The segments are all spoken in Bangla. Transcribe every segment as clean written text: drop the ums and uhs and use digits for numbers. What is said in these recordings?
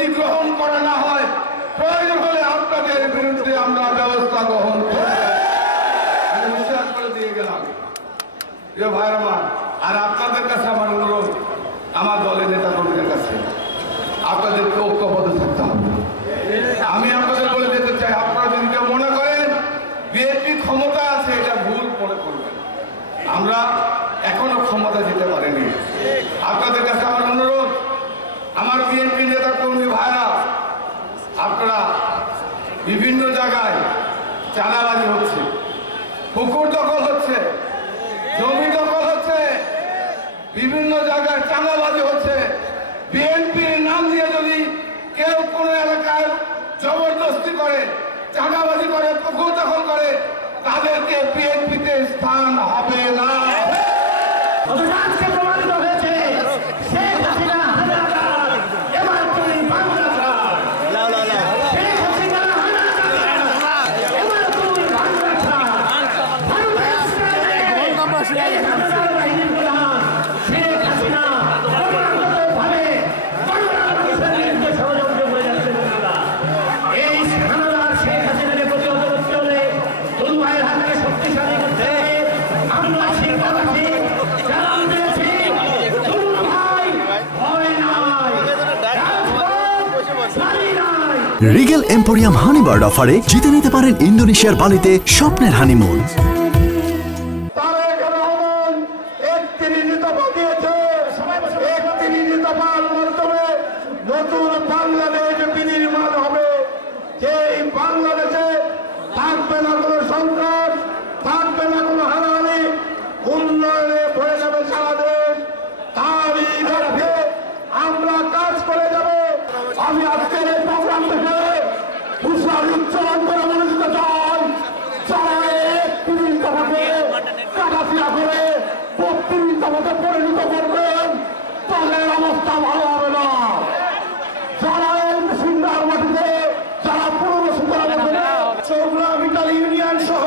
যদি গ্রহণ করা না হয়, প্রয়োজন হলে আপনাদের বিরুদ্ধে আমরা ব্যবস্থা গ্রহণ করব। আমি বিশ্বাস করে দিয়ে গেলাম প্রিয় ভাইয়ের আমার। আর আপনাদের কাছে আমার অনুরোধ, আমার দলের নেতা কর্মীদের কাছে, আপনাদেরকে ঐক্যবদ্ধ থাকতে হবে। আমি আপনাদের বলে দিতে চাই, আপনারা যদি কেউ মনে করেন বিএনপি ক্ষমতা আছে, এটা ভুল মনে করবেন। আমরা এখনো ক্ষমতা দিতে পারিনি। আপনাদের কাছে আমার অনুরোধ, আমার বিএনপি নেতা কর্মী ভাইরা, আপনারা বিভিন্ন জায়গায় চাঁদাবাজি হচ্ছে, পুকুর দখল হচ্ছে, জমি দখল হচ্ছে, বিভিন্ন জায়গায় চাঁদাবাজি হচ্ছে। বিএনপির নাম দিয়ে যদি কেউ কোনো এলাকায় জবরদস্তি করে, চাঁদাবাজি করে, পুকুর দখল করে, তাদেরকে বিএনপিতে স্থান হবে না। প্রমাণিত হয়েছে শেখ হাসিনা রিগেল এম্পোরিয়াম হানিবার্ড অফারে জিতে নিতে পারেন ইন্দোনেশিয়ার বালিতে স্বপ্নের হানিমুন। নতুন বাংলাদেশ বিনির্মাণ হবে, যে বাংলাদেশে থাকবে না কোনো সন্ত্রাস, থাকবে না কোনো হানাহানি, উন্নয়নে ভরে যাবে সারা দেশ। তারই লক্ষ্যে আমরা কাজ করে যাব। আমি আজকের এই প্রোগ্রাম থেকে তুষার উচ্চারণ করে বলে দিতে চাই, যারা ৩১ দফাকে কাটাছিয়া করে ৩২ দফাকে পরিণত করবেন, তাদের অবস্থা ভালো হবে না। যারা এই সুন্দর মাটিতে, যারা পুরনো সুন্দর চৌরা বিটাল ইউনিয়ন সহ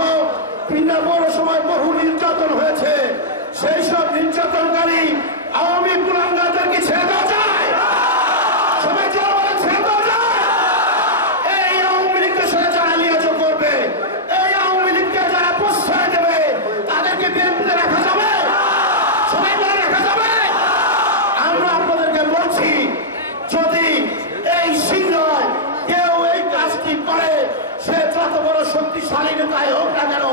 তিনটা পৌরসভায় বহু নির্যাতন হয়েছে, সেই সব নির্যাতনকারী আওয়ামী কুলাঙ্গারদেরকে ছেড়ে দেওয়া যায়? সবাই ছেড়ে দেওয়া যায়? এই আওয়ামী লীগের সাথে যারা লিয়াজোগ করবে, এই আওয়ামী লীগকে যারা প্রশ্রয় দেবে, তাদেরকে বিএনপিতে রাখা যাবে? সবাই বলে রাখা যাবে? আমরা আপনাদেরকে বলছি, যদি এই সিংহ কেউ এই কাজটি করে, সে যত বড় শক্তিশালী নেতাই হোক না কেন,